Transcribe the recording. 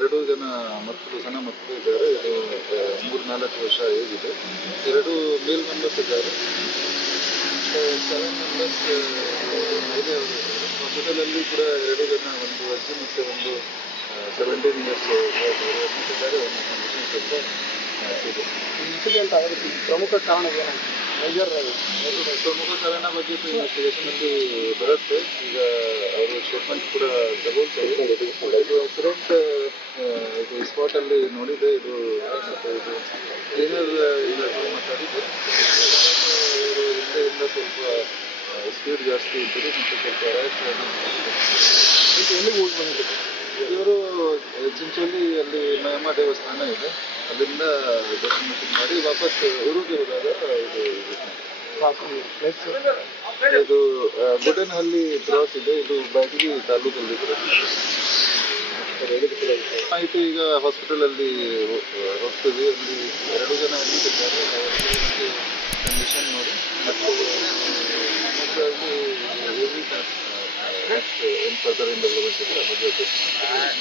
ಎರಡು ಜನ ಮಕ್ಕಳು ಸಣ್ಣ ಮಕ್ಕಳು ಇದ್ದಾರೆ. ಇದು ಮೂರು ನಾಲ್ಕು ವರ್ಷ ಏಜ್ ಇದೆ ಎರಡು ಮೇಲ್ ಮೆಂಬರ್ಸ್ ಇದ್ದಾರೆ. ಸೆವೆನ್ ಮೆಂಬರ್ಸ್ ಇದೆ ಹಾಸ್ಪಿಟಲಲ್ಲಿ ಕೂಡ ಎರಡು ಜನ ಒಂದು ಅಜ್ಜಿ ಮತ್ತು ಒಂದು ಸೆವೆಂಟೀನ್ ಇಯರ್ಸ್ ಇದ್ದಾರೆ. ಒಂದು ಕಂಡೀಷನ್ ಸ್ವಲ್ಪ ಇದೆ. ಇನ್ಸಿಡೆಂಟ್ ಆಗೋದಕ್ಕೆ ಪ್ರಮುಖ ಕಾರಣ ಏನಾಗಿದೆ ಮೇಜರ್ ಪ್ರಮುಖ ಕಾರಣ ಬಗ್ಗೆ ಇನ್ವೆಸ್ಟಿಗೇಷನ್ ಅಲ್ಲಿ ಬರುತ್ತೆ. ಈಗ ಅವರು ಸ್ಟೇಟ್ಮೆಂಟ್ ಕೂಡ ತಗೊಳ್ತಾರೆ. ಇದು ಅಲ್ಲಿ ನೋಡಿದೆ ಇದು ಮತ್ತೆ ಇದು. ಕ್ಲೀನರ್ ಈಗ ಮಾತಾಡಿದ್ದು ಇವರು ಹಿಂದೆಯಿಂದ ಸ್ವಲ್ಪ ಸ್ಪೀಡ್ ಜಾಸ್ತಿ ಇದ್ದರು ಮತ್ತು ಸ್ವಲ್ಪ ಇದು ಎಲ್ಲಿಗೆ ಹೋಗಿ ಬಂದಿದ್ದು ಇವರು ಚಿಂಚೋಳಿ ಅಲ್ಲಿ ಮಯಮ್ಮ ದೇವಸ್ಥಾನ ಇದೆ. ಅಲ್ಲಿಂದ ದರ್ಶನ ಮಾಡಿ ವಾಪಸ್ ಊರಿಗೆ ಹೋದಾಗ ಇದು ಇದು ಗುಡನಹಳ್ಳಿ ಕ್ರಾಸ್ ಇದೆ. ಇದು ಬ್ಯಾಟಗಿ ತಾಲೂಕಲ್ಲಿ ಆಯಿತು, ಈಗ ಹಾಸ್ಪಿಟಲ್ ಅಲ್ಲಿ ಹೋ- ಹೋಗ್ತೀವಿ. ಅಲ್ಲಿ ಎರಡು ಜನ ಇದ್ದಾರೆ. ಕಂಡೀಷನ್ ನೋಡಿ. ಮತ್ತು ಅಲ್ಲಿ ಏನು ಬಗ್ಗೆ